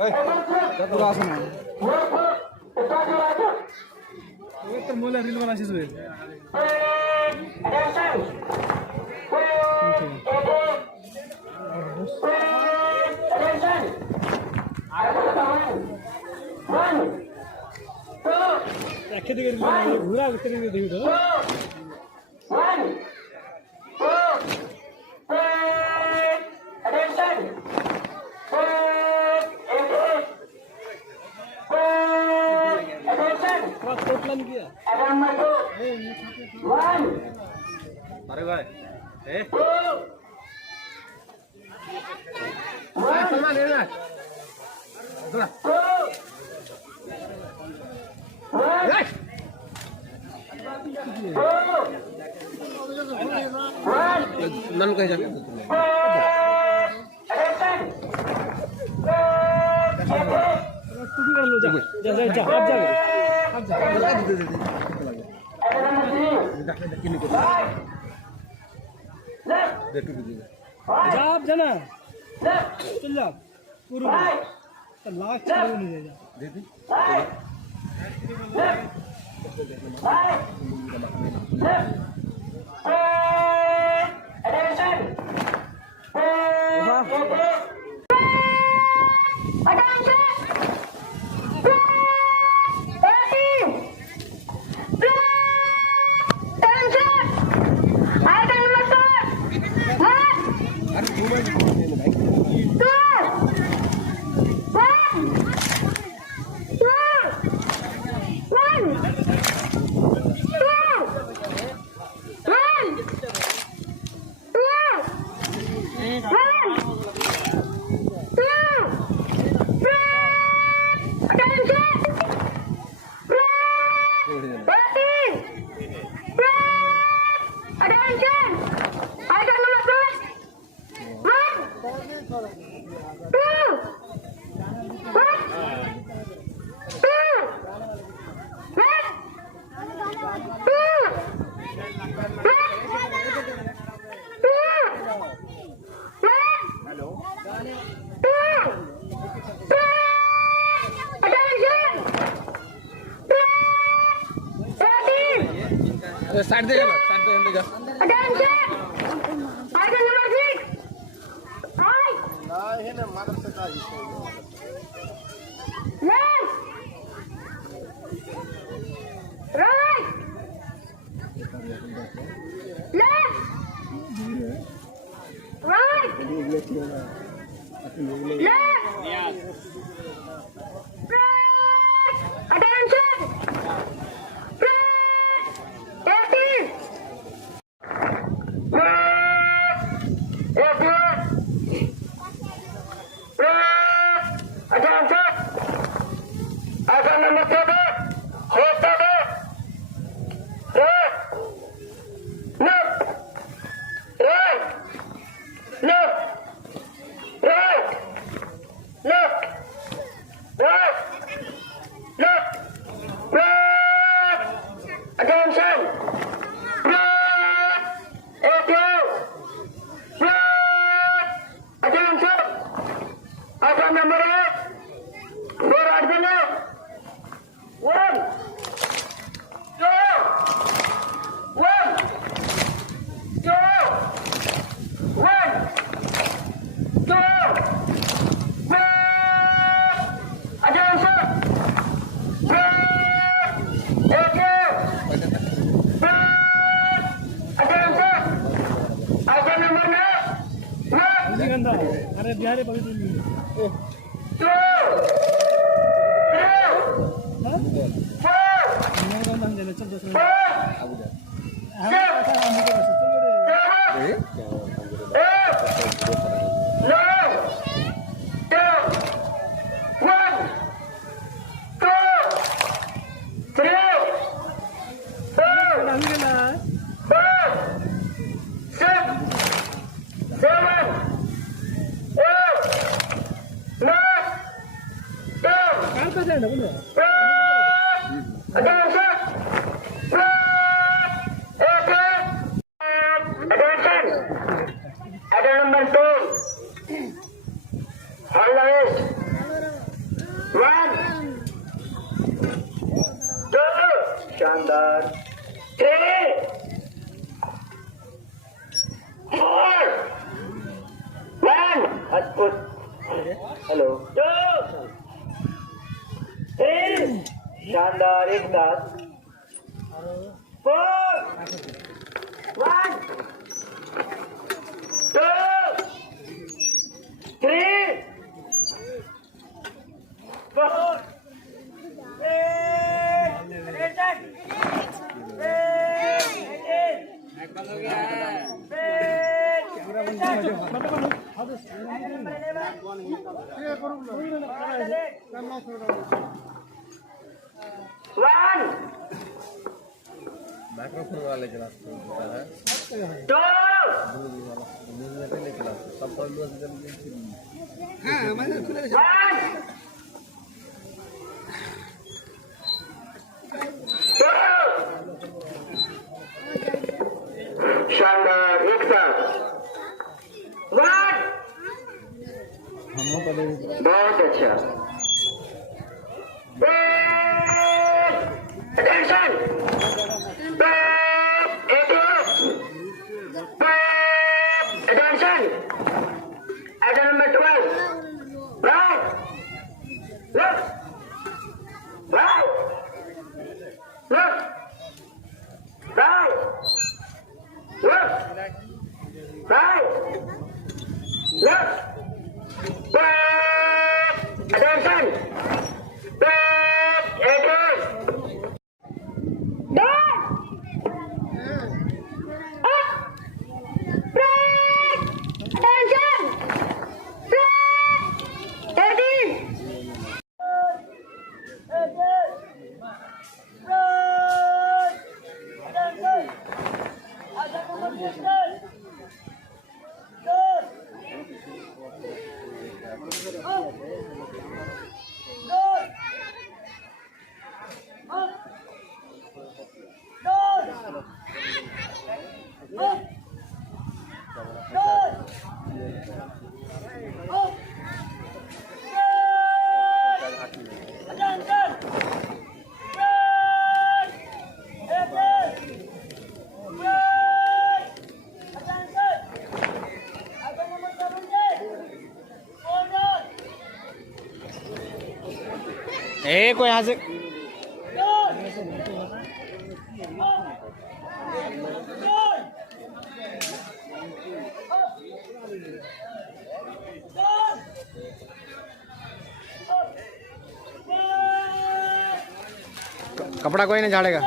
পুরো আসে না তোর মোলা রিল বানাছিস রে একে দিকে ঘুরা উঠতে দিকে দেখি अरे भाई सलमान ले ना थोड़ा नन कहीं जाके कर लो जा जा जा आप जा आप जाना चल जा पूरा लास्ट चालू नहीं जाएगा दीदी साइड दे जा आइटम नंबर 6 हाय ना है ना मादर से का left right left right left attention अरे बिहारी पकड़ Attention! शानदार 3 4 1 अद्भुत हेलो 2 3 शानदार एक साथ 4 1 2 3 4 माइक्रोफोन वाले क्लास है 2 क्लास सब पढ़ लो हाँ मैंने खुले 1 शानदार एक साथ 1 बहुत अच्छा attention attention item number 12 right look right look right look right look attention कोई यहाँ से कपड़ा कोई नहीं झाड़ेगा।